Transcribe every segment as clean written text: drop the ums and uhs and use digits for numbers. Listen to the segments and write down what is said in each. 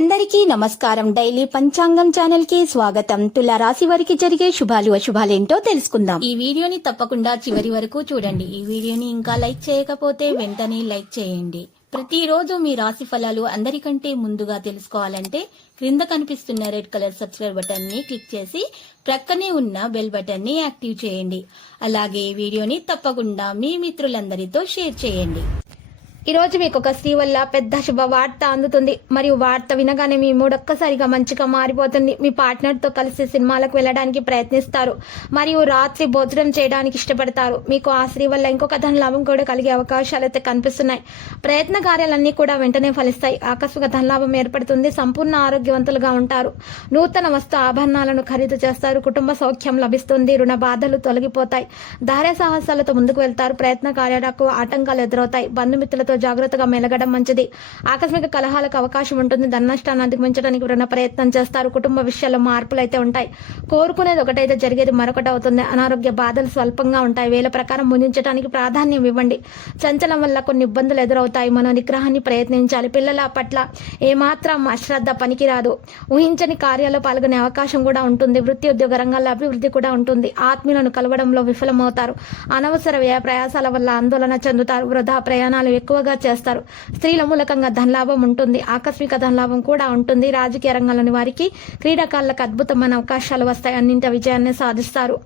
అందరికీ నమస్కారం. డైలీ పంచాంగం ఛానల్ కి స్వాగతం. తుల రాశి వారికి జరిగే శుభాలు అశుభాలేంటో తెలుసుకుందాం. ఈ వీడియోని తప్పకుండా చివరి వరకు చూడండి. ఈ వీడియోని ఇంకా లైక్ చేయకపోతే వెంటనే లైక్ చేయండి. ప్రతిరోజు మీ రాశి ఫలాలు అందరికంటే ముందుగా తెలుసుకోవాలంటే క్రింద కనిపిస్తున్న రెడ్ కలర్ సబ్స్క్రైబ్ బటన్ ని క్లిక్ చేసి ప్రక్కనే ఉన్న బెల్ బటన్ ని యాక్టివ్ చేయండి. అలాగే ఈ వీడియోని తప్పకుండా మీ మిత్రులందరితో షేర్ చేయండి. ఈ రోజు మీకు ఒక స్త్రీ వల్ల పెద్ద శుభ వార్త అందుతుంది. మరియు వార్త వినగానే మీ మూడ్ ఒక్కసారిగా మంచిగా మారిపోతుంది. మీ పార్ట్నర్ తో కలిసి సినిమాలకు వెళ్ళడానికి ప్రయత్నిస్తారు మరియు రాత్రి భోజనం చేయడానికి ఇష్టపడతారు. మీకు ఆ స్త్రీ వల్ల ఇంకొక ధన లాభం కూడా కలిగే అవకాశాలు అయితే కనిపిస్తున్నాయి. ప్రయత్న కార్యాలన్నీ కూడా వెంటనే ఫలిస్తాయి. ఆకస్మిక ధనలాభం ఏర్పడుతుంది. సంపూర్ణ ఆరోగ్యవంతులుగా ఉంటారు. నూతన వస్తు ఆభరణాలను ఖరీదు చేస్తారు. కుటుంబ సౌఖ్యం లభిస్తుంది. రుణ బాధలు తొలగిపోతాయి. ధైర్య సాహసాలతో ముందుకు వెళ్తారు. ప్రయత్న కార్యాలకు ఆటంకాలు ఎదురవుతాయి. బంధుమిత్రులతో జాగ్రత్తగా మెలగడం మంచిది. ఆకస్మిక కలహాలకు అవకాశం ఉంటుంది. ధన నష్టాన్ని అధిగమించడానికి రుణ ప్రయత్నం చేస్తారు. కుటుంబ విషయాల్లో మార్పులు అయితే ఉంటాయి. కోరుకునేది ఒకటైతే జరిగేది మరొకటి అవుతుంది. అనారోగ్య బాధలు స్వల్పంగా ఉంటాయి. వేల ప్రకారం ముగించడానికి ప్రాధాన్యం ఇవ్వండి. చంచలం వల్ల కొన్ని ఇబ్బందులు ఎదురవుతాయి. మన నిగ్రహాన్ని ప్రయత్నించాలి. పిల్లల పట్ల ఏమాత్రం అశ్రద్ధ పనికిరాదు. ఊహించని కార్యాల్లో పాల్గొనే అవకాశం కూడా ఉంటుంది. వృత్తి ఉద్యోగ రంగాల్లో అభివృద్ధి కూడా ఉంటుంది. ఆత్మీయులను కలవడంలో విఫలమవుతారు. అనవసర వ్యయ ప్రయాసాల వల్ల ఆందోళన చెందుతారు. వృధా ప్రయాణాలు ఎక్కువగా చేస్తారు. స్త్రీల మూలకంగా ధనలాభం ఉంటుంది. ఆకస్మిక ధనలాభం కూడా ఉంటుంది. రాజకీయ రంగంలోని వారికి క్రీడాకారులకు అద్భుతమైన అవకాశాలు వస్తాయి. అన్నింటి విజయాన్ని సాధిస్తారు.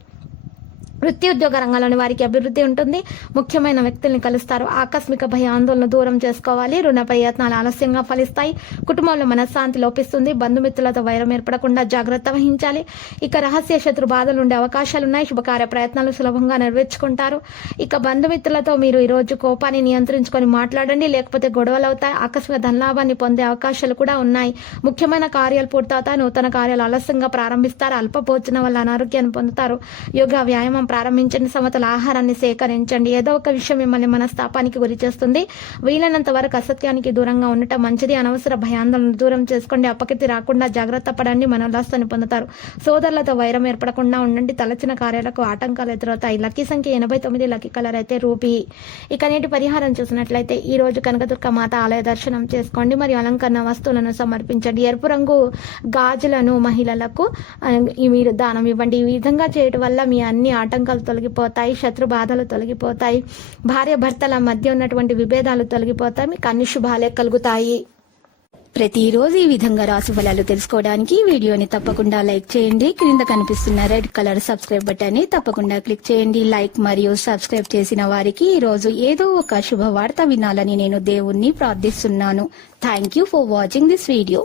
వృత్తి ఉద్యోగ రంగంలోని వారికి అభివృద్ధి ఉంటుంది. ముఖ్యమైన వ్యక్తుల్ని కలుస్తారు. ఆకస్మిక భయ ఆందోళన దూరం చేసుకోవాలి. రుణ ప్రయత్నాలు ఆలస్యంగా ఫలిస్తాయి. కుటుంబంలో మనశ్శాంతి లోపిస్తుంది. బంధుమిత్రులతో వైరం ఏర్పడకుండా జాగ్రత్త వహించాలి. ఇక రహస్య శత్రు బాధలు ఉండే అవకాశాలు ఉన్నాయి. శుభకార్య ప్రయత్నాలు సులభంగా నెరవేర్చుకుంటారు. ఇక బంధుమిత్రులతో మీరు ఈ రోజు కోపాన్ని నియంత్రించుకొని మాట్లాడండి, లేకపోతే గొడవలు అవుతాయి. ఆకస్మిక ధనలాభాన్ని పొందే అవకాశాలు కూడా ఉన్నాయి. ముఖ్యమైన కార్యాలు పూర్తవుతాయి. నూతన కార్యాలు ఆలస్యంగా ప్రారంభిస్తారు. అల్ప భోజనం వల్ల అనారోగ్యాన్ని పొందుతారు. యోగా వ్యాయామం ప్రారంభించండి. సమతుల ఆహారాన్ని సేకరించండి. ఏదో ఒక విషయం మిమ్మల్ని మనస్తాపానికి గురి చేస్తుంది. వీలైనంత వరకు అసత్యానికి దూరంగా ఉండటం మంచిది. అనవసర భయాందోళన దూరం చేసుకోండి. అపకీర్తి రాకుండా జాగ్రత్త పడండి. మనోల్లాసాన్ని పొందుతారు. సోదరులతో వైరం ఏర్పడకుండా ఉండండి. తలచిన కార్యాలకు ఆటంకాలు ఎదురవుతాయి. లక్కీ సంఖ్య 89. లక్కీ కలర్ అయితే రూపీ. ఇక నేటి పరిహారం చూసినట్లయితే ఈ రోజు కనకదుర్గ మాత ఆలయ దర్శనం చేసుకోండి. మరియు అలంకరణ వస్తువులను సమర్పించండి. ఎరుపు రంగు గాజులను మహిళలకు మీరు దానం ఇవ్వండి. ఈ విధంగా చేయడం వల్ల మీ అన్ని ఆటంకాలు తొలగిపోతాయి. శత్రు బాధలు తొలగిపోతాయి. భార్య భర్తల మధ్య ఉన్నటువంటి విభేదాలు తొలగిపోతాయి. మీకు అన్ని శుభాలే కలుగుతాయి. ప్రతిరోజు ఈ విధంగా రాశి ఫలాలు తెలుసుకోవడానికి వీడియోని తప్పకుండా లైక్ చేయండి. క్రింద కనిపిస్తున్న రెడ్ కలర్ సబ్స్క్రైబ్ బటన్ ని తప్పకుండా క్లిక్ చేయండి. లైక్ మరియు సబ్స్క్రైబ్ చేసిన వారికి ఈ రోజు ఏదో ఒక శుభవార్త వినాలని నేను దేవుణ్ణి ప్రార్థిస్తున్నాను. Thank you for watching this video.